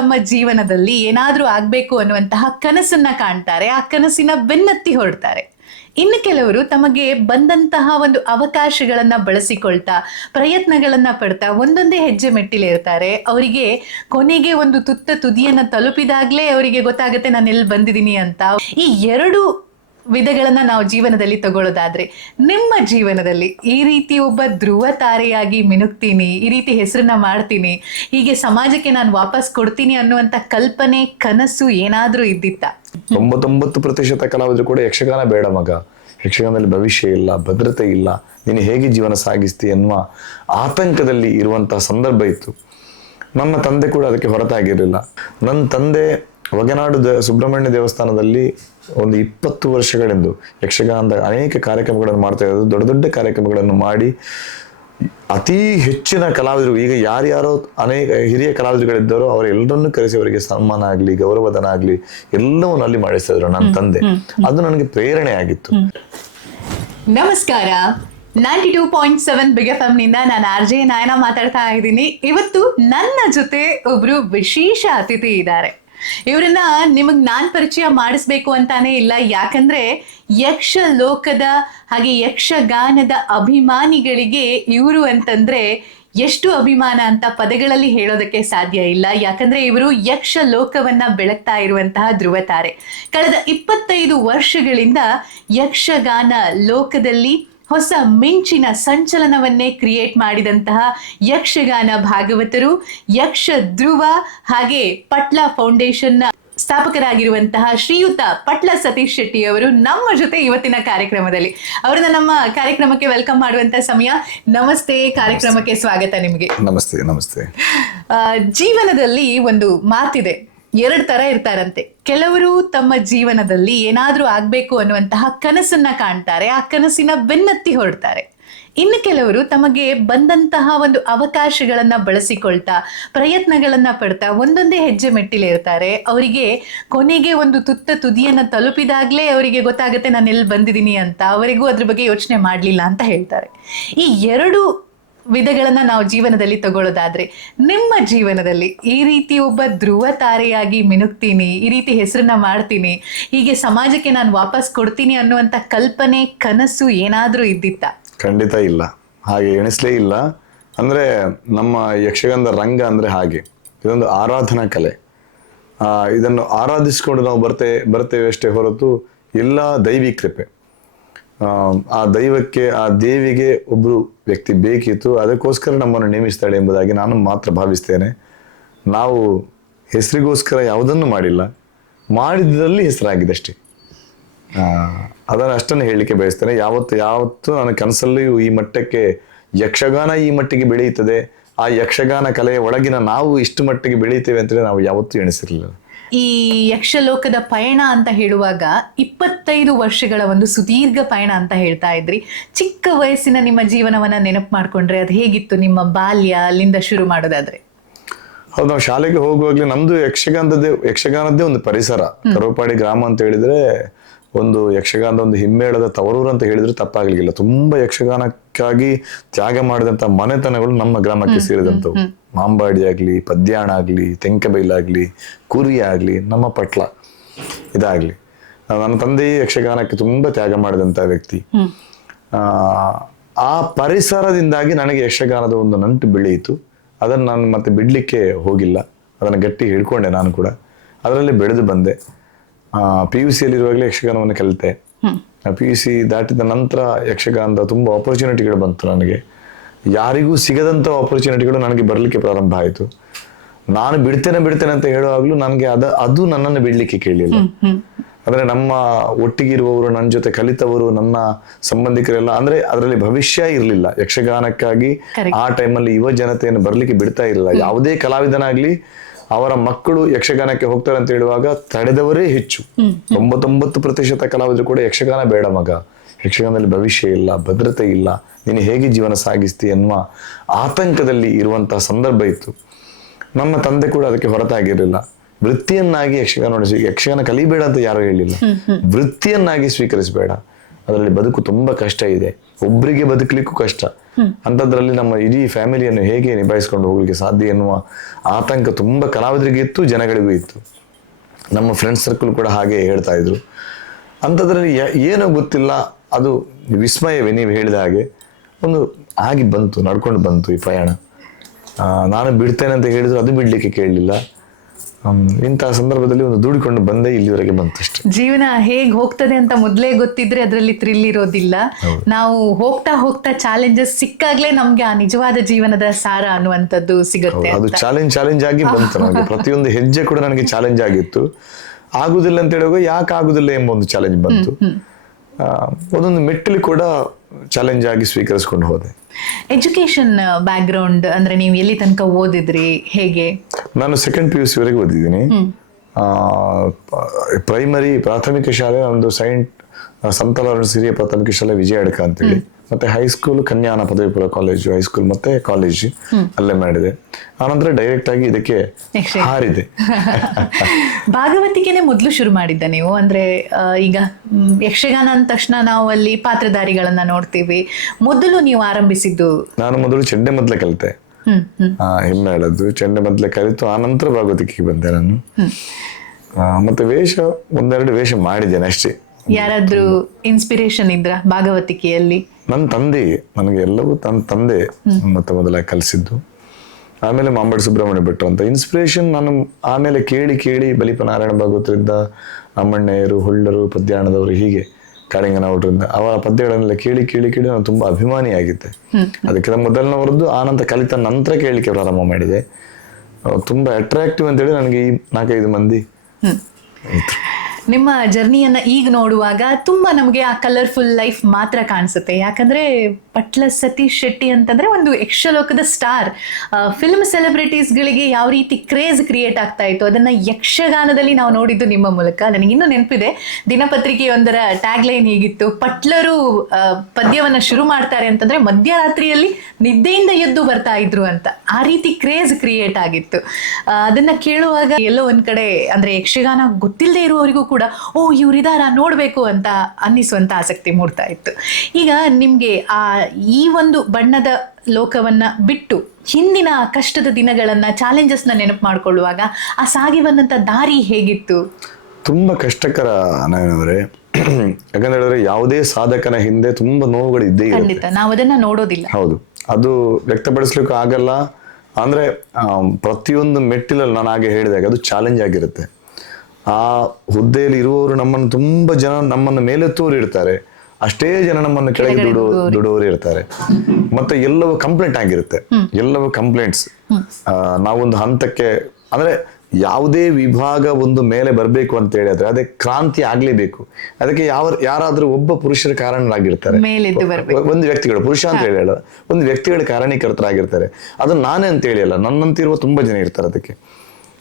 ತಮ್ಮ ಜೀವನದಲ್ಲಿ ಏನಾದರೂ ಆಗ್ಬೇಕು ಅನ್ನುವಂತಹ ಕನಸನ್ನ ಕಾಣ್ತಾರೆ, ಆ ಕನಸಿನ ಬೆನ್ನತ್ತಿ ಹೊರಡ್ತಾರೆ. ಇನ್ನು ಕೆಲವರು ತಮಗೆ ಬಂದಂತಹ ಒಂದು ಅವಕಾಶಗಳನ್ನ ಬಳಸಿಕೊಳ್ತಾ, ಪ್ರಯತ್ನಗಳನ್ನ ಪಡ್ತಾ ಒಂದೊಂದೇ ಹೆಜ್ಜೆ ಮೆಟ್ಟಿಲಿರ್ತಾರೆ ಅವರಿಗೆ ಕೊನೆಗೆ ಒಂದು ತುತ್ತ ತುದಿಯನ್ನ ತಲುಪಿದಾಗ್ಲೇ ಅವರಿಗೆ ಗೊತ್ತಾಗುತ್ತೆ ನಾನು ಎಲ್ಲಿ ಬಂದಿದ್ದೀನಿ ಅಂತ. ಈ ಎರಡು ವಿಧಗಳನ್ನ ನಾವು ಜೀವನದಲ್ಲಿ ತಗೊಳ್ಳೋದಾದ್ರೆ, ನಿಮ್ಮ ಜೀವನದಲ್ಲಿ ಈ ರೀತಿ ಒಬ್ಬ ಧ್ರುವ ತಾರೆಯಾಗಿ ಮಿನುಗ್ತೀನಿ, ಈ ರೀತಿ ಹೆಸರನ್ನ ಮಾಡ್ತೀನಿ, ಹೀಗೆ ಸಮಾಜಕ್ಕೆ ನಾನು ವಾಪಸ್ ಕೊಡ್ತೀನಿ ಅನ್ನುವಂತ ಕಲ್ಪನೆ, ಕನಸು ಏನಾದ್ರೂ ಇದ್ದಿತ್ತ? ತೊಂಬತ್ತೊಂಬತ್ತು ಪ್ರತಿಶತ ಕಲಾವಿದರು ಕೂಡ ಯಕ್ಷಗಾನ ಬೇಡ ಮಗ. ಯಕ್ಷಗಾನದಲ್ಲಿ ಭವಿಷ್ಯ ಇಲ್ಲ, ಭದ್ರತೆ ಇಲ್ಲ, ನೀನು ಹೇಗೆ ಜೀವನ ಸಾಗಿಸ್ತಿ ಅನ್ನುವ ಆತಂಕದಲ್ಲಿ ಇರುವಂತಹ ಸಂದರ್ಭ ಇತ್ತು. ನನ್ನ ತಂದೆ ಕೂಡ ಅದಕ್ಕೆ ಹೊರತಾಗಿರಲಿಲ್ಲ. ನನ್ನ ತಂದೆ ಹೊಗೆನಾಡು ದ ಸುಬ್ರಹ್ಮಣ್ಯ ದೇವಸ್ಥಾನದಲ್ಲಿ ಒಂದು ಇಪ್ಪತ್ತು ವರ್ಷಗಳೆಂದು ಯಕ್ಷಗಾನದ ಅನೇಕ ಕಾರ್ಯಕ್ರಮಗಳನ್ನು ಮಾಡ್ತಾ ಇರೋದು. ದೊಡ್ಡ ದೊಡ್ಡ ಕಾರ್ಯಕ್ರಮಗಳನ್ನು ಮಾಡಿ ಅತಿ ಹೆಚ್ಚಿನ ಕಲಾವಿದರು ಈಗ ಯಾರ್ಯಾರೋ ಅನೇಕ ಹಿರಿಯ ಕಲಾವಿದರುಗಳಿದ್ದಾರೋ ಅವರೆಲ್ಲರನ್ನೂ ಕರೆಸಿ ಅವರಿಗೆ ಸನ್ಮಾನ ಆಗಲಿ ಗೌರವಧನ ಆಗಲಿ ಎಲ್ಲವನ್ನು ಅಲ್ಲಿ ಮಾಡಿಸ್ತಿದ್ರು ನನ್ನ ತಂದೆ. ಅದು ನನಗೆ ಪ್ರೇರಣೆ ಆಗಿತ್ತು. ನಮಸ್ಕಾರ. Ninety two point seven big ಎಫ್ನಿಂದ ನಾನು ಆರ್ ಜೆ ನಾಯನ ಮಾತಾಡ್ತಾ ಇದ್ದೀನಿ. ಇವತ್ತು ನನ್ನ ಜೊತೆ ಒಬ್ರು ವಿಶೇಷ ಅತಿಥಿ ಇದ್ದಾರೆ. ಇವರನ್ನ ನಿಮಗ್ ನಾನ್ ಪರಿಚಯ ಮಾಡಿಸ್ಬೇಕು ಅಂತಾನೆ ಇಲ್ಲ. ಯಾಕಂದ್ರೆ ಯಕ್ಷ ಲೋಕದ ಹಾಗೆ ಯಕ್ಷಗಾನದ ಅಭಿಮಾನಿಗಳಿಗೆ ಇವರು ಅಂತಂದ್ರೆ ಎಷ್ಟು ಅಭಿಮಾನ ಅಂತ ಪದಗಳಲ್ಲಿ ಹೇಳೋದಕ್ಕೆ ಸಾಧ್ಯ ಇಲ್ಲ. ಯಾಕಂದ್ರೆ ಇವರು ಯಕ್ಷ ಲೋಕವನ್ನ ಬೆಳಗ್ತಾ ಇರುವಂತಹ ಧ್ರುವತಾರೆ. ಕಳೆದ ಇಪ್ಪತ್ತೈದು ವರ್ಷಗಳಿಂದ ಯಕ್ಷಗಾನ ಲೋಕದಲ್ಲಿ ಹೊಸ ಮಿಂಚಿನ ಸಂಚಲನವನ್ನೇ ಕ್ರಿಯೇಟ್ ಮಾಡಿದಂತಹ ಯಕ್ಷಗಾನ ಭಾಗವತರು ಯಕ್ಷ ಧ್ರುವ ಹಾಗೆ ಪಟ್ಲ ಫೌಂಡೇಶನ್ನ ಸ್ಥಾಪಕರಾಗಿರುವಂತಹ ಶ್ರೀಯುತ ಪಟ್ಲ ಸತೀಶ್ ಶೆಟ್ಟಿ ಅವರು ನಮ್ಮ ಜೊತೆ ಇವತ್ತಿನ ಕಾರ್ಯಕ್ರಮದಲ್ಲಿ. ಅವರನ್ನ ನಮ್ಮ ಕಾರ್ಯಕ್ರಮಕ್ಕೆ ವೆಲ್ಕಮ್ ಮಾಡುವಂತ ಸಮಯ. ನಮಸ್ತೆ ಕಾರ್ಯಕ್ರಮಕ್ಕೆ ಸ್ವಾಗತ ನಿಮಗೆ. ನಮಸ್ತೆ ನಮಸ್ತೆ. ಜೀವನದಲ್ಲಿ ಒಂದು ಮಾತಿದೆ. ಎರಡ್ ತರ ಇರ್ತಾರಂತೆ. ಕೆಲವರು ತಮ್ಮ ಜೀವನದಲ್ಲಿ ಏನಾದ್ರೂ ಆಗ್ಬೇಕು ಅನ್ನುವಂತಹ ಕನಸನ್ನ ಕಾಣ್ತಾರೆ, ಆ ಕನಸಿನ ಬೆನ್ನತ್ತಿ ಹೊರಡ್ತಾರೆ. ಇನ್ನು ಕೆಲವರು ತಮಗೆ ಬಂದಂತಹ ಒಂದು ಅವಕಾಶಗಳನ್ನ ಬಳಸಿಕೊಳ್ತಾ, ಪ್ರಯತ್ನಗಳನ್ನ ಪಡ್ತಾ ಒಂದೊಂದೇ ಹೆಜ್ಜೆ ಮೆಟ್ಟಿಲಿರ್ತಾರೆ ಅವರಿಗೆ ಕೊನೆಗೆ ಒಂದು ತುತ್ತ ತುದಿಯನ್ನ ತಲುಪಿದಾಗ್ಲೇ ಅವರಿಗೆ ಗೊತ್ತಾಗುತ್ತೆ, ನಾನು ಎಲ್ಲಿ ಬಂದಿದ್ದೀನಿ ಅಂತ. ಅವರಿಗೂ ಅದ್ರ ಬಗ್ಗೆ ಯೋಚನೆ ಮಾಡ್ಲಿಲ್ಲ ಅಂತ ಹೇಳ್ತಾರೆ. ಈ ಎರಡು ವಿಧಗಳನ್ನ ನಾವು ಜೀವನದಲ್ಲಿ ತಗೊಳ್ಳೋದಾದ್ರೆ, ನಿಮ್ಮ ಜೀವನದಲ್ಲಿ ಈ ರೀತಿ ಒಬ್ಬ ಧ್ರುವ ತಾರೆಯಾಗಿ ಮಿನುಗ್ತೀನಿ, ಈ ರೀತಿ ಹೆಸರನ್ನ ಮಾಡ್ತೀನಿ, ಹೀಗೆ ಸಮಾಜಕ್ಕೆ ನಾನು ವಾಪಸ್ ಕೊಡ್ತೀನಿ ಅನ್ನುವಂತ ಕಲ್ಪನೆ, ಕನಸು ಏನಾದ್ರೂ ಇದ್ದಿತ್ತ? ಖಂಡಿತ ಇಲ್ಲ. ಹಾಗೆ ಎಣಿಸ್ಲೇ ಇಲ್ಲ. ಅಂದ್ರೆ ನಮ್ಮ ಯಕ್ಷಗಾನದ ರಂಗ ಅಂದ್ರೆ ಹಾಗೆ. ಇದೊಂದು ಆರಾಧನಾ ಕಲೆ. ಇದನ್ನು ಆರಾಧಿಸಿಕೊಂಡು ನಾವು ಬರ್ತೇವೆ ಬರ್ತೇವೆ ಅಷ್ಟೇ ಹೊರತು ಎಲ್ಲ ದೈವಿ ಕೃಪೆ. ಆ, ದೈವಕ್ಕೆ ಆ ದೇವಿಗೆ ಒಬ್ಬರು ವ್ಯಕ್ತಿ ಬೇಕಿತ್ತು ಅದಕ್ಕೋಸ್ಕರ ನಮ್ಮನ್ನು ನೇಮಿಸ್ತಾಳೆ ಎಂಬುದಾಗಿ ನಾನು ಮಾತ್ರ ಭಾವಿಸ್ತೇನೆ. ನಾವು ಹೆಸರಿಗೋಸ್ಕರ ಯಾವುದನ್ನು ಮಾಡಿಲ್ಲ. ಮಾಡಿದ್ದರಲ್ಲಿ ಹೆಸರಾಗಿದೆ ಅಷ್ಟೇ. ಆ, ಅದನ್ನು ಅಷ್ಟನ್ನು ಹೇಳಲಿಕ್ಕೆ ಬಯಸ್ತೇನೆ. ಯಾವತ್ತು ಯಾವತ್ತು ನನ್ನ ಕನಸಲ್ಲಿಯೂ ಈ ಮಟ್ಟಕ್ಕೆ ಯಕ್ಷಗಾನ ಈ ಮಟ್ಟಿಗೆ ಬೆಳೆಯುತ್ತದೆ. ಆ ಯಕ್ಷಗಾನ ಕಲೆಯ ಒಳಗಿನ ನಾವು ಇಷ್ಟು ಮಟ್ಟಿಗೆ ಬೆಳೆಯುತ್ತೇವೆ ಅಂತೇಳಿ ನಾವು ಯಾವತ್ತೂ ಎಣಿಸಿರಲಿಲ್ಲ. ಈ ಯಕ್ಷಲೋಕದ ಪಯಣ ಅಂತ ಹೇಳುವಾಗ ಇಪ್ಪತ್ತೈದು ವರ್ಷಗಳ ಒಂದು ಸುದೀರ್ಘ ಪಯಣ ಅಂತ ಹೇಳ್ತಾ ಇದ್ರಿ. ಚಿಕ್ಕ ವಯಸ್ಸಿನ ನಿಮ್ಮ ಜೀವನವನ್ನ ನೆನಪು ಮಾಡ್ಕೊಂಡ್ರೆ ಅದು ಹೇಗಿತ್ತು ನಿಮ್ಮ ಬಾಲ್ಯ ಅಲ್ಲಿಂದ ಶುರು ಮಾಡೋದಾದ್ರೆ? ಹೌದು ನಾವು ಶಾಲೆಗೆ ಹೋಗುವಾಗ್ಲೇ ನಮ್ದು ಯಕ್ಷಗಾನದೇ ಯಕ್ಷಗಾನದ್ದೇ ಒಂದು ಪರಿಸರ. ಕರೋಪಾಡಿ ಗ್ರಾಮ ಅಂತ ಹೇಳಿದ್ರೆ ಒಂದು ಯಕ್ಷಗಾನದ ಒಂದು ಹಿಮ್ಮೇಳದ ತವರೂರು ಅಂತ ಹೇಳಿದ್ರೆ ತಪ್ಪಾಗ್ಲಿಕ್ಕಿಲ್ಲ. ತುಂಬಾ ಯಕ್ಷಗಾನಕ್ಕಾಗಿ ತ್ಯಾಗ ಮಾಡಿದಂತ ಮನೆತನಗಳು ನಮ್ಮ ಗ್ರಾಮಕ್ಕೆ ಸೇರಿದಂಥವು. ಮಾಂಬಾಡಿ ಆಗ್ಲಿ ಪದ್ಯಾಣ ಆಗ್ಲಿ ತೆಂಕಬೈಲಾಗ್ಲಿ ಕುರಿ ಆಗ್ಲಿ ನಮ್ಮ ಪಟ್ಲ ಇದಾಗ್ಲಿ. ನನ್ನ ತಂದೆ ಯಕ್ಷಗಾನಕ್ಕೆ ತುಂಬಾ ತ್ಯಾಗ ಮಾಡಿದಂತ ವ್ಯಕ್ತಿ. ಆ, ಆ ಪರಿಸರದಿಂದಾಗಿ ನನಗೆ ಯಕ್ಷಗಾನದ ಒಂದು ನಂಟು ಬೆಳೆಯಿತು. ಅದನ್ನು ನಾನು ಮತ್ತೆ ಬಿಡ್ಲಿಕ್ಕೆ ಹೋಗಿಲ್ಲ. ಅದನ್ನು ಗಟ್ಟಿ ಹಿಡ್ಕೊಂಡೆ ನಾನು ಕೂಡ. ಅದರಲ್ಲಿ ಬೆಳೆದು ಬಂದೆ. ಪಿ ಯು ಸಿಯಲ್ಲಿರುವಾಗಲೇ ಯಕ್ಷಗಾನವನ್ನು ಕಲಿತೆ. ಪಿ ಯು ಸಿ ದಾಟಿದ ನಂತರ ಯಕ್ಷಗಾನದ ತುಂಬ ಆಪರ್ಚುನಿಟಿಗಳು ಬಂತು ನನಗೆ. ಯಾರಿಗೂ ಸಿಗದಂಥ ಆಪರ್ಚುನಿಟಿಗಳು ನನಗೆ ಬರಲಿಕ್ಕೆ ಪ್ರಾರಂಭ ಆಯಿತು. ನಾನು ಬಿಡ್ತೇನೆ ಬಿಡ್ತೇನೆ ಅಂತ ಹೇಳುವಾಗಲೂ ನನಗೆ ಅದ ಅದು ನನ್ನನ್ನು ಬಿಡ್ಲಿಕ್ಕೆ ಕೇಳಿಲ್ಲ. ಅಂದ್ರೆ ನಮ್ಮ ಒಟ್ಟಿಗಿರುವವರು ನನ್ನ ಜೊತೆ ಕಲಿತವರು ನನ್ನ ಸಂಬಂಧಿಕರೆಲ್ಲ ಅಂದ್ರೆ ಅದರಲ್ಲಿ ಭವಿಷ್ಯ ಇರಲಿಲ್ಲ. ಯಕ್ಷಗಾನಕ್ಕಾಗಿ. ಆ ಟೈಮಲ್ಲಿ ಯುವ ಜನತೆಯನ್ನು ಬರ್ಲಿಕ್ಕೆ ಬಿಡ್ತಾ ಇರಲಿಲ್ಲ. ಯಾವುದೇ ಕಲಾವಿದನಾಗ್ಲಿ ಅವರ ಮಕ್ಕಳು ಯಕ್ಷಗಾನಕ್ಕೆ ಹೋಗ್ತಾರೆ ಅಂತ ಹೇಳುವಾಗ ತಡೆದವರೇ ಹೆಚ್ಚು. ತೊಂಬತ್ತೊಂಬತ್ತು ಪ್ರತಿಶತ ಕಲಾವಿದರು ಕೂಡ ಯಕ್ಷಗಾನ ಬೇಡ ಮಗ. ಯಕ್ಷಗಾನದಲ್ಲಿ ಭವಿಷ್ಯ ಇಲ್ಲ ಭದ್ರತೆ ಇಲ್ಲ ನೀನು ಹೇಗೆ ಜೀವನ ಸಾಗಿಸ್ತಿ ಅನ್ನುವ ಆತಂಕದಲ್ಲಿ ಇರುವಂತಹ ಸಂದರ್ಭ ಇತ್ತು. ನಮ್ಮ ತಂದೆ ಕೂಡ ಅದಕ್ಕೆ ಹೊರತಾಗಿರಲಿಲ್ಲ. ವೃತ್ತಿಯನ್ನಾಗಿ ಯಕ್ಷಗಾನ ನಡೆಸಿ ಯಕ್ಷಗಾನ ಕಲಿಬೇಡ ಅಂತ ಯಾರು ಹೇಳಿಲ್ಲ. ವೃತ್ತಿಯನ್ನಾಗಿ ಸ್ವೀಕರಿಸಬೇಡ. ಅದರಲ್ಲಿ ಬದುಕು ತುಂಬಾ ಕಷ್ಟ ಇದೆ. ಒಬ್ಬರಿಗೆ ಬದುಕಲಿಕ್ಕೂ ಕಷ್ಟ. ಅಂಥದ್ರಲ್ಲಿ ನಮ್ಮ ಇಡೀ ಫ್ಯಾಮಿಲಿಯನ್ನು ಹೇಗೆ ನಿಭಾಯಿಸ್ಕೊಂಡು ಹೋಗ್ಲಿಕ್ಕೆ ಸಾಧ್ಯ ಎನ್ನುವ ಆತಂಕ ತುಂಬ ಕಲಾವಿದರಿಗೆ ಇತ್ತು, ಜನಗಳಿಗೂ ಇತ್ತು. ನಮ್ಮ ಫ್ರೆಂಡ್ ಸರ್ಕಲ್ ಕೂಡ ಹಾಗೆ ಹೇಳ್ತಾ ಇದ್ರು. ಅಂಥದ್ರಲ್ಲಿ ಏನೋ ಗೊತ್ತಿಲ್ಲ, ಅದು ವಿಸ್ಮಯವೇ ನೀವು ಹೇಳಿದ ಹಾಗೆ. ಒಂದು ಆಗಿ ಬಂತು, ನಡ್ಕೊಂಡು ಬಂತು ಈ ಪ್ರಯಾಣ. ನಾನು ಬಿಡ್ತೇನೆ ಅಂತ ಹೇಳಿದ್ರು, ಅದು ಬಿಡ್ಲಿಕ್ಕೆ ಕೇಳಲಿಲ್ಲ. ಇಂತಹ ಸಂದರ್ಭದಲ್ಲಿ ಒಂದು ದುಡಿಕೊಂಡು ಬಂದೇ ಇಲ್ಲಿವರೆಗೆ ಬಂತಷ್ಟೆ. ಜೀವನ ಹೇಗೆ ಹೋಗ್ತದೆ ಅಂತ ಮೊದಲೇ ಗೊತ್ತಿದ್ರೆ ಅದರಲ್ಲಿ ಥ್ರಿಲ್ ಇರೋದಿಲ್ಲ. ನಾವು ಹೋಗ್ತಾ ಹೋಗ್ತಾ ಚಾಲೆಂಜಸ್ ಸಿಕ್ಕಾಗ್ಲೇ ನಮ್ಗೆ ಆ ನಿಜವಾದ ಜೀವನದ ಸಾರ ಅನ್ನುವಂಥದ್ದು ಸಿಗುತ್ತೆ ಅದು ಚಾಲೆಂಜ್ ಚಾಲೆಂಜ್ ಆಗಿ ಬಂತು ನನಗೆ ಪ್ರತಿಯೊಂದು ಹೆಜ್ಜೆ ಕೂಡ ನನಗೆ ಚಾಲೆಂಜ್ ಆಗಿತ್ತು. ಆಗುದಿಲ್ಲ ಅಂತ ಹೇಳುವಾಗ ಯಾಕೆ ಆಗುದಿಲ್ಲ ಎಂಬ ಒಂದು ಚಾಲೆಂಜ್ ಬಂತು. ಆ, ಒಂದೊಂದು ಮೆಟ್ಟಿಲು ಕೂಡ ಚಾಲೆಂಜ್ ಆಗಿ ಸ್ವೀಕರಿಸ್ಕೊಂಡು ಹೋದೆ. ಎಜುಕೇಶನ್ ಬ್ಯಾಕ್ಗ್ರೌಂಡ್ ಅಂದ್ರೆ ನೀವು ಎಲ್ಲಿ ತನಕ ಓದಿದ್ರಿ ಹೇಗೆ? ನಾನು ಸೆಕೆಂಡ್ ಪಿ ಯು ಸಿ ವರೆಗೆ ಓದಿದ್ದೀನಿ. ಪ್ರೈಮರಿ ಪ್ರಾಥಮಿಕ ಶಾಲೆ ಒಂದು ಸೈಂಟ್ ಸಂತಲ ಸಿರಿಯ ಹಿರಿಯ ಪ್ರಾಥಮಿಕ ಶಾಲೆ ವಿಜಯ ಅಡ್ಕ ಅಂತೇಳಿ ಮತ್ತೆ ಹೈಸ್ಕೂಲ್ ಕನ್ಯಾನ ಪದವಿ ಪೂರ್ವ ಕಾಲೇಜು ಹೈಸ್ಕೂಲ್ ಮತ್ತೆ ಕಾಲೇಜ್ ಅಲ್ಲೇ ಮಾಡಿದೆ. ಆನಂತರ ಡೈರೆಕ್ಟ್ ಆಗಿ ಇದಕ್ಕೆ. ಹಾರಿದೆ. ಭಾಗವತಿಕೆನೆ ಮೊದಲು ಶುರು ಮಾಡಿದ್ದ ನೀವು? ಅಂದ್ರೆ ಈಗ ಯಕ್ಷಗಾನ ಅಂದ ತಕ್ಷಣ ನಾವು ಅಲ್ಲಿ ಪಾತ್ರಧಾರಿಗಳನ್ನ ನೋಡ್ತೀವಿ. ಮೊದಲು ನೀವು ಆರಂಭಿಸಿದ್ದು? ನಾನು ಮೊದಲು ಚೆಂಡೆ ಮೊದಲೇ ಕಲಿತೆ. ಹೆಮ್ಮೆ ಹೇಳದ್ದು ಚೆಂಡೆ ಮೊದಲೇ ಕಲಿತು ಆನಂತರ ನಂತರ ಭಾಗವತಿಕೆಗೆ ಬಂದೆ ನಾನು. ಮತ್ತೆ ವೇಷ ಒಂದೆರಡು ವೇಷ ಮಾಡಿದ್ದೇನೆ ಅಷ್ಟೇ. ಯಾರಾದ್ರೂ ಇನ್ಸ್ಪಿರೇಷನ್ ಇದ್ರ ಭಾಗವತಿಕೆಯಲ್ಲಿ? ನನ್ನ ತಂದೆ ನನಗೆ ಎಲ್ಲವೂ ತನ್ನ ತಂದೆ ಮೊತ್ತ ಮೊದಲಾಗಿ ಕಲಿಸಿದ್ದು. ಆಮೇಲೆ ಮಾಂಬಡ್ ಸುಬ್ರಹ್ಮಣ್ಯ ಭಟ್ರು ಅಂತ. ಇನ್ಸ್ಪಿರೇಷನ್ ನಾನು ಆಮೇಲೆ ಕೇಳಿ ಕೇಳಿ ಬಲಿಪ ನಾರಾಯಣ ಭಾಗವತರಿಂದ ನಮ್ಮಣ್ಣೆಯರು ಹೊಳ್ಳರು ಪದ್ಯಾಣದವರು ಹೀಗೆ ಕಾಳಿಂಗನವರಿಂದ ಅವರ ಪದ್ಯಗಳನ್ನೆಲ್ಲ ಕೇಳಿ ಕೇಳಿ ಕೇಳಿ ನಾನು ತುಂಬಾ ಅಭಿಮಾನಿಯಾಗಿದ್ದೆ ಅದಕ್ಕಿಂತ ಮೊದಲಿನವರದ್ದು ಆ ನಂತರ ಕಲಿತ ನಂತರ ಕೇಳಲಿಕ್ಕೆ ಪ್ರಾರಂಭ ಮಾಡಿದೆ. ತುಂಬಾ ಅಟ್ರಾಕ್ಟಿವ್ ಅಂತೇಳಿ ನನಗೆ ಈ ನಾಲ್ಕೈದು ಮಂದಿ ಇದ್ರು. ನಿಮ್ಮ ಜರ್ನಿಯನ್ನ ಈಗ ನೋಡುವಾಗ ತುಂಬಾ ನಮಗೆ ಆ ಕಲರ್ಫುಲ್ ಲೈಫ್ ಮಾತ್ರ ಕಾಣಿಸುತ್ತೆ. ಯಾಕಂದ್ರೆ ಪಟ್ಲ ಸತೀಶ್ ಶೆಟ್ಟಿ ಅಂತಂದ್ರೆ ಒಂದು ಯಕ್ಷಲೋಕದ ಸ್ಟಾರ್ ಫಿಲ್ಮ್ ಸೆಲೆಬ್ರಿಟೀಸ್ಗಳಿಗೆ ಯಾವ ರೀತಿ ಕ್ರೇಜ್ ಕ್ರಿಯೇಟ್ ಆಗ್ತಾ ಇತ್ತು, ಅದನ್ನ ಯಕ್ಷಗಾನದಲ್ಲಿ ನಾವು ನೋಡಿದ್ದು ನಿಮ್ಮ ಮೂಲಕ. ನನಗೆ ಇನ್ನೂ ನೆನಪಿದೆ, ದಿನಪತ್ರಿಕೆಯೊಂದರ ಟ್ಯಾಗ್ ಲೈನ್ ಹೀಗಿತ್ತು, ಪಟ್ಲರು ಪದ್ಯವನ್ನ ಶುರು ಮಾಡ್ತಾರೆ ಅಂತಂದ್ರೆ ಮಧ್ಯರಾತ್ರಿಯಲ್ಲಿ ನಿದ್ದೆಯಿಂದ ಎದ್ದು ಬರ್ತಾ ಇದ್ರು ಅಂತ. ಆ ರೀತಿ ಕ್ರೇಜ್ ಕ್ರಿಯೇಟ್ ಆಗಿತ್ತು. ಅದನ್ನ ಕೇಳುವಾಗ ಎಲ್ಲೋ ಒಂದ್ ಕಡೆ ಅಂದ್ರೆ ಯಕ್ಷಗಾನ ಗೊತ್ತಿಲ್ಲದೆ ಇರುವವರಿಗೂ ಕೂಡ ಓ ಇವ್ರಿದಾರ ನೋಡ್ಬೇಕು ಅಂತ ಅನ್ನಿಸುವಂತ ಆಸಕ್ತಿ ಮೂಡ್ತಾ ಇತ್ತು. ಈಗ ನಿಮ್ಗೆ ಆ ಈ ಒಂದು ಬಣ್ಣದ ಲೋಕವನ್ನ ಬಿಟ್ಟು ಹಿಂದಿನ ಕಷ್ಟದ ದಿನಗಳನ್ನ ಚಾಲೆಂಜಸ್ನ ನೆನಪು ಮಾಡ್ಕೊಳ್ಳುವಾಗ ಆ ಸಾಗಿ ಬಂದಂತ ದಾರಿ ಹೇಗಿತ್ತು? ತುಂಬಾ ಕಷ್ಟಕರ ನಯನವರೇ ಯಾಕಂತ ಹೇಳಿದ್ರೆ ಯಾವುದೇ ಸಾಧಕನ ಹಿಂದೆ ತುಂಬಾ ನೋವುಗಳು ಇದ್ದೇ ಇರುತ್ತೆ. ಖಂಡಿತ. ನಾವು ಅದನ್ನ ನೋಡೋದಿಲ್ಲ. ಹೌದು. ಅದು ವ್ಯಕ್ತಪಡಿಸ್ಲಿಕ್ಕೂ ಆಗಲ್ಲ. ಅಂದ್ರೆ ಪ್ರತಿಯೊಂದು ಮೆಟ್ಟಿಲಲ್ಲಿ ನಾನು ಹಾಗೆ ಹೇಳಿದಾಗ ಅದು ಚಾಲೆಂಜ್ ಆಗಿರುತ್ತೆ. ಆ ಹುದ್ದೆಯಲ್ಲಿ ಇರುವವರು ನಮ್ಮನ್ನು ತುಂಬಾ ಜನ ನಮ್ಮನ್ನು ಮೇಲೆತ್ತುವವರು ಇರ್ತಾರೆ. ಅಷ್ಟೇ ಜನ ನಮ್ಮನ್ನು ಕೆಳಗೆ ದುಡು ದುಡುವವರು ಇರ್ತಾರೆ. ಮತ್ತೆ ಎಲ್ಲವೂ ಕಂಪ್ಲೇಂಟ್ ಆಗಿರುತ್ತೆ. ಎಲ್ಲವೂ ಕಂಪ್ಲೇಂಟ್ಸ್ ನಾವೊಂದು ಹಂತಕ್ಕೆ ಅಂದ್ರೆ ಯಾವುದೇ ವಿಭಾಗ ಒಂದು ಮೇಲೆ ಬರಬೇಕು ಅಂತ ಹೇಳಿದ್ರೆ ಅದೇ ಕ್ರಾಂತಿ ಆಗ್ಲೇಬೇಕು. ಅದಕ್ಕೆ ಯಾವ ಯಾರಾದ್ರೂ ಒಬ್ಬ ಪುರುಷರ ಕಾರಣರಾಗಿರ್ತಾರೆ. ಒಂದು ವ್ಯಕ್ತಿಗಳು ಪುರುಷ ಅಂತ ಹೇಳಿ ಹೇಳಲ್ಲ ಒಂದು ವ್ಯಕ್ತಿಗಳ ಕಾರಣೀಕರ್ತರಾಗಿರ್ತಾರೆ. ಅದು ನಾನೇ ಅಂತ ಹೇಳಿ ಅಲ್ಲ ನನ್ನಂತಿರುವ ತುಂಬಾ ಜನ ಇರ್ತಾರೆ ಅದಕ್ಕೆ.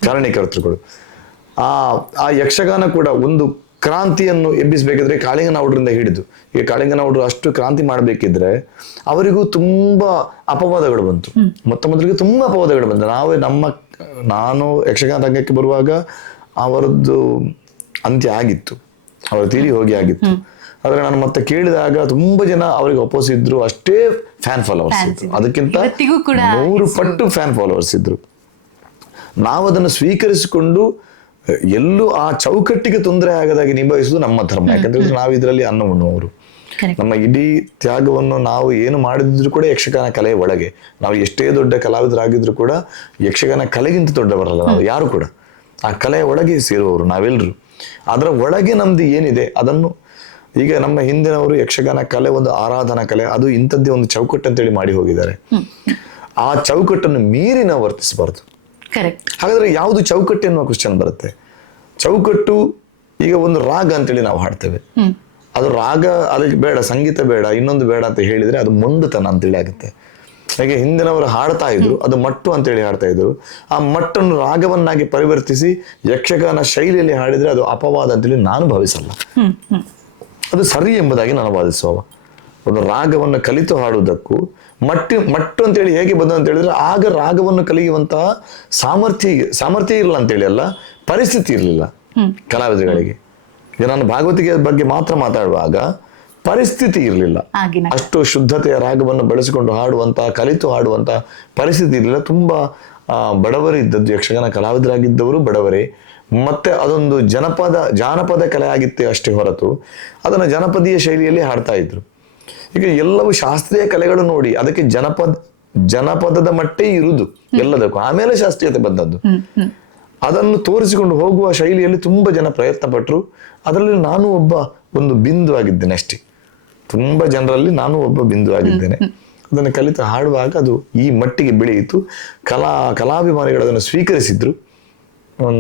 ಕಾರಣೀಕರ್ತೃಗಳು ಆ ಆ ಯಕ್ಷಗಾನ ಕೂಡ ಒಂದು ಕ್ರಾಂತಿಯನ್ನು ಎಬ್ಬಿಸಬೇಕಿದ್ರೆ ಕಾಳಿಂಗನೌಡರಿಂದ ಹಿಡಿದು. ಈಗ ಕಾಳಿಂಗನೌಡರು ಅಷ್ಟು ಕ್ರಾಂತಿ ಮಾಡಬೇಕಿದ್ರೆ ಅವರಿಗೂ ತುಂಬಾ ಅಪವಾದಗಳು ಬಂತು. ಮೊತ್ತ ಮೊದಲಿಗೆ ತುಂಬಾ ಅಪವಾದಗಳು ಬಂತು. ನಾವೇ ನಮ್ಮ ನಾನು ಯಕ್ಷಗಾನ ರಂಗಕ್ಕೆ ಬರುವಾಗ ಅವರದ್ದು ಅಂತ್ಯ ಆಗಿತ್ತು. ಅವರ ತೀರಿ ಹೋಗಿ ಆಗಿತ್ತು. ಆದ್ರೆ ನಾನು ಮತ್ತೆ ಕೇಳಿದಾಗ ತುಂಬಾ ಜನ ಅವರಿಗೆ ಒಪ್ಪೋಸ್ ಇದ್ರು. ಅಷ್ಟೇ ಫ್ಯಾನ್ ಫಾಲೋವರ್ಸ್ ಇದ್ರು. ಅದಕ್ಕಿಂತ ನೂರು ಪಟ್ಟು ಫ್ಯಾನ್ ಫಾಲೋವರ್ಸ್ ಇದ್ರು. ನಾವು ಅದನ್ನು ಸ್ವೀಕರಿಸಿಕೊಂಡು ಎಲ್ಲೂ ಆ ಚೌಕಟ್ಟಿಗೆ ತೊಂದರೆ ಆಗದಾಗಿ ನಿಭಾಯಿಸುವುದು ನಮ್ಮ ಧರ್ಮ. ಯಾಕಂದ್ರೆ ನಾವು ಇದರಲ್ಲಿ ಅನ್ನ ಉಣ್ಣುವವರು. ನಮ್ಮ ಇಡೀ ತ್ಯಾಗವನ್ನು ನಾವು ಏನು ಮಾಡಿದ್ರು ಕೂಡ ಯಕ್ಷಗಾನ ಕಲೆ ಒಳಗೆ. ನಾವು ಎಷ್ಟೇ ದೊಡ್ಡ ಕಲಾವಿದರಾಗಿದ್ರು ಕೂಡ ಯಕ್ಷಗಾನ ಕಲೆಗಿಂತ ದೊಡ್ಡವರಲ್ಲ ನಾವು ಯಾರು ಕೂಡ. ಆ ಕಲೆಯ ಒಳಗೆ ಸೇರುವವರು ನಾವೆಲ್ಲರೂ. ಅದರ ಒಳಗೆ ನಮ್ದು ಏನಿದೆ ಅದನ್ನು ಈಗ ನಮ್ಮ ಹಿಂದಿನವರು ಯಕ್ಷಗಾನ ಕಲೆ ಒಂದು ಆರಾಧನಾ ಕಲೆ ಅದು ಇಂಥದ್ದೇ ಒಂದು ಚೌಕಟ್ಟು ಅಂತೇಳಿ ಮಾಡಿ ಹೋಗಿದ್ದಾರೆ. ಆ ಚೌಕಟ್ಟನ್ನು ಮೀರಿ ನಾವು ವರ್ತಿಸಬಾರ್ದು. ಹಾಗಾದ್ರೆ ಯಾವುದು ಚೌಕಟ್ಟು ಎನ್ನುವ ಕ್ವಶನ್ ಬರುತ್ತೆ? ಚೌಕಟ್ಟು ಈಗ ಒಂದು ರಾಗ ಅಂತೇಳಿ ನಾವು ಹಾಡ್ತೇವೆ. ಅದು ರಾಗ ಅದಕ್ಕೆ ಬೇಡ ಸಂಗೀತ ಬೇಡ ಇನ್ನೊಂದು ಬೇಡ ಅಂತ ಹೇಳಿದ್ರೆ ಅದು ಮೊಂಡುತನ ಅಂತೇಳಿ ಆಗುತ್ತೆ. ಹಾಗೆ ಹಿಂದಿನವರು ಹಾಡ್ತಾ ಇದ್ರು ಅದು ಮಟ್ಟು ಅಂತೇಳಿ ಹಾಡ್ತಾ ಇದ್ರು. ಆ ಮಟ್ಟನ್ನು ರಾಗವನ್ನಾಗಿ ಪರಿವರ್ತಿಸಿ ಯಕ್ಷಗಾನ ಶೈಲಿಯಲ್ಲಿ ಹಾಡಿದ್ರೆ ಅದು ಅಪವಾದ ಅಂತೇಳಿ ನಾನು ಭಾವಿಸಲ್ಲ. ಅದು ಸರಿ ಎಂಬುದಾಗಿ ನಾನು ವಾದಿಸುವ ಒಂದು ರಾಗವನ್ನು ಕಲಿತು ಹಾಡುವುದಕ್ಕೂ ಮಟ್ಟಿ ಮಟ್ಟು ಅಂತೇಳಿ ಹೇಗೆ ಬಂದು ಅಂತ ಹೇಳಿದ್ರೆ ಆಗ ರಾಗವನ್ನು ಕಲಿಯುವಂತಹ ಸಾಮರ್ಥ್ಯ ಸಾಮರ್ಥ್ಯ ಇರಲ್ಲ ಅಂತೇಳಿ ಅಲ್ಲ ಪರಿಸ್ಥಿತಿ ಇರಲಿಲ್ಲ ಕಲಾವಿದರುಗಳಿಗೆ ಈಗ ನಾನು ಭಾಗವತಿಗೆ ಬಗ್ಗೆ ಮಾತ್ರ ಮಾತಾಡುವಾಗ ಪರಿಸ್ಥಿತಿ ಇರಲಿಲ್ಲ. ಅಷ್ಟು ಶುದ್ಧತೆಯ ರಾಗವನ್ನು ಬಳಸಿಕೊಂಡು ಹಾಡುವಂತ ಕಲಿತು ಹಾಡುವಂತಹ ಪರಿಸ್ಥಿತಿ ಇರಲಿಲ್ಲ. ತುಂಬಾ ಆ, ಬಡವರಿದ್ದದ್ದು ಯಕ್ಷಗಾನ ಕಲಾವಿದರಾಗಿದ್ದವರು ಬಡವರೇ. ಮತ್ತೆ ಅದೊಂದು ಜನಪದ ಜಾನಪದ ಕಲೆ ಆಗಿತ್ತೆ ಅಷ್ಟೇ ಹೊರತು ಅದನ್ನು ಜನಪದೀಯ ಶೈಲಿಯಲ್ಲಿ ಹಾಡ್ತಾ ಇದ್ರು. ಈಗ ಎಲ್ಲವೂ ಶಾಸ್ತ್ರೀಯ ಕಲೆಗಳು ನೋಡಿ ಅದಕ್ಕೆ ಜನಪದ ಜನಪದದ ಮಟ್ಟೇ ಇರುವುದು ಎಲ್ಲದಕ್ಕೂ. ಆಮೇಲೆ ಶಾಸ್ತ್ರೀಯತೆ ಬಂದದ್ದು. ಅದನ್ನು ತೋರಿಸಿಕೊಂಡು ಹೋಗುವ ಶೈಲಿಯಲ್ಲಿ ತುಂಬ ಜನ ಪ್ರಯತ್ನ ಪಟ್ಟರು ಅದರಲ್ಲಿ ನಾನು ಒಬ್ಬ ಒಂದು ಬಿಂದು ಆಗಿದ್ದೇನೆ ಅಷ್ಟೇ. ತುಂಬ ಜನರಲ್ಲಿ ನಾನು ಒಬ್ಬ ಬಿಂದು ಆಗಿದ್ದೇನೆ. ಅದನ್ನು ಕಲಿತು ಹಾಡುವಾಗ ಅದು ಈ ಮಟ್ಟಿಗೆ ಬೆಳೆಯಿತು. ಕಲಾ ಕಲಾಭಿಮಾನಿಗಳು ಅದನ್ನು ಸ್ವೀಕರಿಸಿದ್ರು.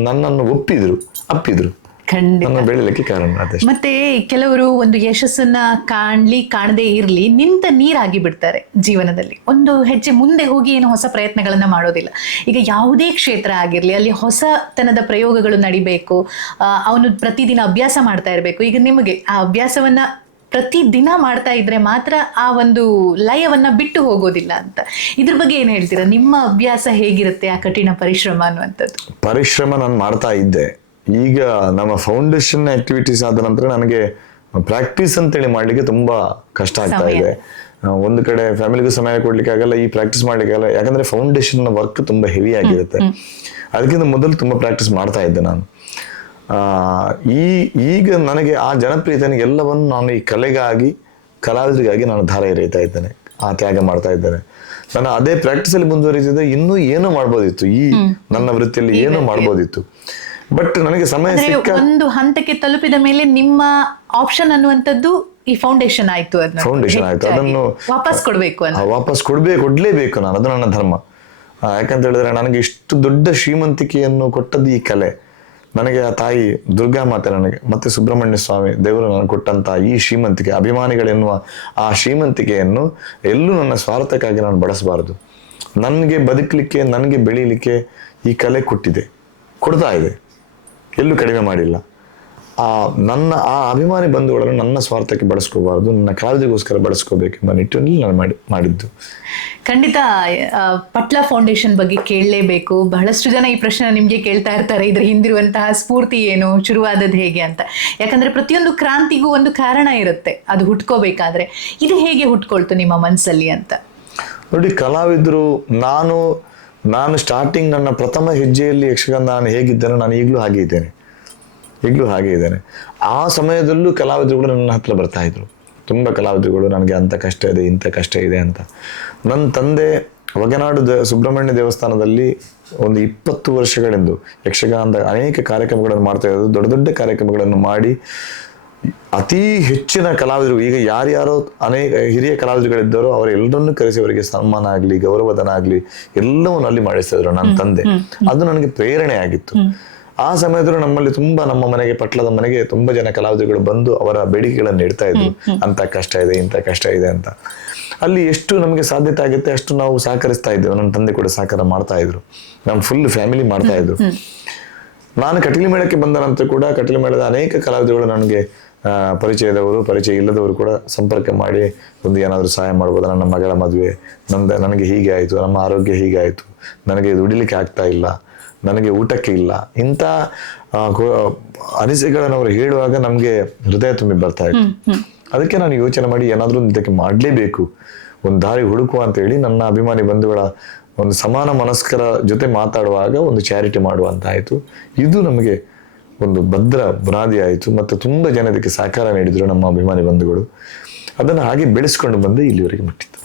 ನನ್ನನ್ನು ಒಪ್ಪಿದ್ರು ಅಪ್ಪಿದ್ರು. ಖಂಡಿತ. ಬೆಳಿಲಿಕ್ಕೆ ಕಾರಣ ಮತ್ತೆ ಕೆಲವರು ಒಂದು ಯಶಸ್ಸನ್ನ ಕಾಣ್ಲಿ ಕಾಣದೇ ಇರ್ಲಿ ನಿಂತ ನೀರಾಗಿ ಬಿಡ್ತಾರೆ ಜೀವನದಲ್ಲಿ. ಒಂದು ಹೆಜ್ಜೆ ಮುಂದೆ ಹೋಗಿ ಏನು ಹೊಸ ಪ್ರಯತ್ನಗಳನ್ನ ಮಾಡೋದಿಲ್ಲ. ಈಗ ಯಾವುದೇ ಕ್ಷೇತ್ರ ಆಗಿರ್ಲಿ ಅಲ್ಲಿ ಹೊಸತನದ ಪ್ರಯೋಗಗಳು ನಡಿಬೇಕು ಅವನು ಪ್ರತಿದಿನ ಅಭ್ಯಾಸ ಮಾಡ್ತಾ ಇರಬೇಕು. ಈಗ ನಿಮಗೆ ಆ ಅಭ್ಯಾಸವನ್ನ ಪ್ರತಿದಿನ ಮಾಡ್ತಾ ಇದ್ರೆ ಮಾತ್ರ ಆ ಒಂದು ಲಯವನ್ನ ಬಿಟ್ಟು ಹೋಗೋದಿಲ್ಲ ಅಂತ. ಇದ್ರ ಬಗ್ಗೆ ಏನ್ ಹೇಳ್ತೀರಾ? ನಿಮ್ಮ ಅಭ್ಯಾಸ ಹೇಗಿರುತ್ತೆ ಆ ಕಠಿಣ ಪರಿಶ್ರಮ ಅನ್ನುವಂಥದ್ದು? ಪರಿಶ್ರಮ ನಾನು ಮಾಡ್ತಾ ಇದ್ದೆ. ಈಗ ನಮ್ಮ ಫೌಂಡೇಶನ್ ಆಕ್ಟಿವಿಟೀಸ್ ಆದ ನಂತರ ನನಗೆ ಪ್ರಾಕ್ಟೀಸ್ ಅಂತೇಳಿ ಮಾಡ್ಲಿಕ್ಕೆ ತುಂಬಾ ಕಷ್ಟ ಆಗ್ತಾ ಇದೆ. ಒಂದು ಕಡೆ ಫ್ಯಾಮಿಲಿಗೂ ಸಮಯ ಕೊಡ್ಲಿಕ್ಕೆ ಆಗಲ್ಲ ಈ ಪ್ರಾಕ್ಟೀಸ್ ಮಾಡ್ಲಿಕ್ಕೆ ಆಗಲ್ಲ. ಯಾಕಂದ್ರೆ ಫೌಂಡೇಶನ್ ವರ್ಕ್ ತುಂಬಾ ಹೆವಿ ಆಗಿರುತ್ತೆ. ಅದಕ್ಕಿಂತ ಮೊದಲು ತುಂಬಾ ಪ್ರಾಕ್ಟೀಸ್ ಮಾಡ್ತಾ ಇದ್ದೆ ನಾನು. ಆ, ಈ ಈಗ ನನಗೆ ಆ ಜನಪ್ರಿಯತೆ ಎಲ್ಲವನ್ನು ನಾನು ಈ ಕಲೆಗಾಗಿ ಕಲಾವಿದರಿಗಾಗಿ ನಾನು ಧಾರ ಎರೆಯುತ್ತಾ ಇದ್ದೇನೆ. ಆ ತ್ಯಾಗ ಮಾಡ್ತಾ ಇದ್ದೇನೆ. ನಾನು ಅದೇ ಪ್ರಾಕ್ಟೀಸಲ್ಲಿ ಮುಂದುವರಿತಿದ್ದೆ ಇನ್ನೂ ಏನೋ ಮಾಡ್ಬೋದಿತ್ತು? ಈ ನನ್ನ ವೃತ್ತಿಯಲ್ಲಿ ಏನೋ ಮಾಡ್ಬೋದಿತ್ತು? ಬಟ್ ನನಗೆ ಸಮಯ ಸಿಕ್ಕ ಒಂದು ಹಂತಕ್ಕೆ ತಲುಪಿದ ಮೇಲೆ ನಿಮ್ಮ ಆಪ್ಷನ್ ಅನ್ನುವಂಥದ್ದು ಈ ಫೌಂಡೇಶನ್ ಆಯ್ತು ಅದನ್ನ ಫೌಂಡೇಶನ್ ಆಯ್ತು. ಅದನ್ನು ವಾಪಸ್ ಕೊಡಬೇಕು ವಾಪಸ್ ಕೊಡಬೇಕು ಕೊಡ್ಲೇಬೇಕು ನಾನು. ಅದು ನನ್ನ ಧರ್ಮ. ಯಾಕಂತ ಹೇಳಿದ್ರೆ ನನಗೆ ಇಷ್ಟು ದೊಡ್ಡ ಶ್ರೀಮಂತಿಕೆಯನ್ನು ಕೊಟ್ಟದ್ದು ಈ ಕಲೆ. ನನಗೆ ಆ ತಾಯಿ ದುರ್ಗಾ ಮಾತೆ ನನಗೆ ಮತ್ತೆ ಸುಬ್ರಹ್ಮಣ್ಯ ಸ್ವಾಮಿ ದೇವರು ನನಗೆ ಕೊಟ್ಟಂತ ಈ ಶ್ರೀಮಂತಿಕೆ ಅಭಿಮಾನಿಗಳೆನ್ನುವ ಆ ಶ್ರೀಮಂತಿಕೆಯನ್ನು ಎಲ್ಲೂ ನನ್ನ ಸ್ವಾರ್ಥಕ್ಕಾಗಿ ನಾನು ಬಳಸಬಾರದು. ನನಗೆ ಬದುಕಲಿಕ್ಕೆ ನನಗೆ ಬೆಳೀಲಿಕ್ಕೆ ಈ ಕಲೆ ಕೊಟ್ಟಿದೆ. ಕೊಡ್ತಾ ಇದೆ. ಎಲ್ಲೂ ಕಡಿಮೆ ಮಾಡಿಲ್ಲ. ಆ ನನ್ನ ಆ ಅಭಿಮಾನಿ ಬಂಧುಗಳನ್ನು ನನ್ನ ಸ್ವಾರ್ಥಕ್ಕೆ ಬಳಸ್ಕೋಬಾರದು ನನ್ನ ಕಾಳಜಿಗೋಸ್ಕರ ಬಳಸ್ಕೋಬೇಕೆಂಬ ನಿಟ್ಟಿನಲ್ಲಿ ನಾನು ಮಾಡಿ ಮಾಡಿದ್ದು. ಖಂಡಿತ ಪಟ್ಲ ಫೌಂಡೇಶನ್ ಬಗ್ಗೆ ಕೇಳಲೇಬೇಕು. ಬಹಳಷ್ಟು ಜನ ಈ ಪ್ರಶ್ನೆ ನಿಮಗೆ ಕೇಳ್ತಾ ಇರ್ತಾರೆ ಇದ್ರ ಹಿಂದಿರುವಂತಹ ಸ್ಫೂರ್ತಿ ಏನು ಶುರುವಾದದ್ದು ಹೇಗೆ ಅಂತ. ಯಾಕಂದ್ರೆ ಪ್ರತಿಯೊಂದು ಕ್ರಾಂತಿಗೂ ಒಂದು ಕಾರಣ ಇರುತ್ತೆ ಅದು ಹುಟ್ಕೋಬೇಕಾದ್ರೆ. ಇದು ಹೇಗೆ ಹುಟ್ಕೊಳ್ತು ನಿಮ್ಮ ಮನಸ್ಸಲ್ಲಿ ಅಂತ? ನೋಡಿ ಕಲಾವಿದರು ನಾನು ನಾನು ಸ್ಟಾರ್ಟಿಂಗ್ ನನ್ನ ಪ್ರಥಮ ಹೆಜ್ಜೆಯಲ್ಲಿ ಯಕ್ಷಗಾನ ನಾನು ಹೇಗಿದ್ದೇನೆ ನಾನು ಈಗಲೂ ಹಾಗೆ ಇದ್ದೇನೆ. ಈಗಲೂ ಹಾಗೆ ಇದ್ದೇನೆ. ಆ ಸಮಯದಲ್ಲೂ ಕಲಾವಿದರುಗಳು ನನ್ನ ಹತ್ರ ಬರ್ತಾ ಇದ್ರು. ತುಂಬ ಕಲಾವಿದರುಗಳು ನನಗೆ ಅಂಥ ಕಷ್ಟ ಇದೆ, ಇಂಥ ಕಷ್ಟ ಇದೆ ಅಂತ. ನನ್ನ ತಂದೆ ಹೊಗೆನಾಡು ದ, ಸುಬ್ರಹ್ಮಣ್ಯ ದೇವಸ್ಥಾನದಲ್ಲಿ ಒಂದು ಇಪ್ಪತ್ತು ವರ್ಷಗಳೆಂದು ಯಕ್ಷಗಾನದ ಅನೇಕ ಕಾರ್ಯಕ್ರಮಗಳನ್ನು ಮಾಡ್ತಾ ಇರೋದು ದೊಡ್ಡ ದೊಡ್ಡ ಕಾರ್ಯಕ್ರಮಗಳನ್ನು ಮಾಡಿ ಅತಿ ಹೆಚ್ಚಿನ ಕಲಾವಿದರು ಈಗ ಯಾರ್ಯಾರೋ ಅನೇಕ ಹಿರಿಯ ಕಲಾವಿದರುಗಳಿದ್ದಾರೋ ಅವರೆಲ್ಲರನ್ನೂ ಕರೆಸಿ ಅವರಿಗೆ ಸನ್ಮಾನ ಆಗಲಿ ಗೌರವಧನ ಆಗಲಿ ಎಲ್ಲವನ್ನು ಅಲ್ಲಿ ಮಾಡಿಸ್ತಿದ್ರು ನನ್ನ ತಂದೆ. ಅದು ನನಗೆ ಪ್ರೇರಣೆ ಆಗಿತ್ತು. ಆ ಸಮಯದಲ್ಲಿ ನಮ್ಮಲ್ಲಿ ತುಂಬಾ ನಮ್ಮ ಮನೆಗೆ ಪಟ್ಲದ ಮನೆಗೆ ತುಂಬಾ ಜನ ಕಲಾವಿದರುಗಳು ಬಂದು ಅವರ ಬೇಡಿಕೆಗಳನ್ನು ಇಡ್ತಾ ಇದ್ರು. ಅಂತ ಕಷ್ಟ ಇದೆ ಇಂಥ ಕಷ್ಟ ಇದೆ ಅಂತ. ಅಲ್ಲಿ ಎಷ್ಟು ನಮಗೆ ಸಾಧ್ಯತೆ ಆಗುತ್ತೆ ಅಷ್ಟು ನಾವು ಸಹಕರಿಸ್ತಾ ಇದ್ದೇವೆ. ನನ್ನ ತಂದೆ ಕೂಡ ಸಹಕಾರ ಮಾಡ್ತಾ ಇದ್ರು. ನಮ್ಮ ಫುಲ್ ಫ್ಯಾಮಿಲಿ ಮಾಡ್ತಾ ಇದ್ರು. ನಾನು ಕಟಲಿ ಮೇಳಕ್ಕೆ ಬಂದ ನಂತರ ಕೂಡ ಕಟಲಿ ಮೇಳದ ಅನೇಕ ಕಲಾವಿದರುಗಳು ನನಗೆ ಪರಿಚಯದವರು ಪರಿಚಯ ಇಲ್ಲದವರು ಕೂಡ ಸಂಪರ್ಕ ಮಾಡಿ ಒಂದು ಏನಾದರೂ ಸಹಾಯ ಮಾಡ್ಬೋದು? ನನ್ನ ಮಗಳ ಮದುವೆ ನಂದ ನನಗೆ ಹೀಗೆ ಆಯಿತು ನಮ್ಮ ಆರೋಗ್ಯ ಹೀಗೆ ಆಯಿತು ನನಗೆ ದುಡಿಲಿಕ್ಕೆ ಆಗ್ತಾ ಇಲ್ಲ ನನಗೆ ಊಟಕ್ಕೆ ಇಲ್ಲ ಇಂಥ ಅನಿಸಿಕೆಗಳನ್ನು ಅವರು ಹೇಳುವಾಗ ನಮಗೆ ಹೃದಯ ತುಂಬಿ ಬರ್ತಾ ಇತ್ತು. ಅದಕ್ಕೆ ನಾನು ಯೋಚನೆ ಮಾಡಿ ಏನಾದರೂ ಇದಕ್ಕೆ ಮಾಡಲೇಬೇಕು ಒಂದು ದಾರಿ ಹುಡುಕುವ ಅಂತ ಹೇಳಿ ನನ್ನ ಅಭಿಮಾನಿ ಬಂಧುಗಳ ಒಂದು ಸಮಾನ ಮನಸ್ಕರ ಜೊತೆ ಮಾತಾಡುವಾಗ ಒಂದು ಚಾರಿಟಿ ಮಾಡುವಂತಾಯಿತು. ಇದು ನಮಗೆ ಒಂದು ಭದ್ರ ಬುನಾದಿ ಆಯಿತು. ಮತ್ತು ತುಂಬ ಜನ ಇದಕ್ಕೆ ಸಹಕಾರ ನೀಡಿದರು ನಮ್ಮ ಅಭಿಮಾನಿ ಬಂಧುಗಳು. ಅದನ್ನು ಹಾಗೆ ಬೆಳೆಸ್ಕೊಂಡು ಬಂದು ಇಲ್ಲಿವರೆಗೆ ಮುಟ್ಟಿತ್ತು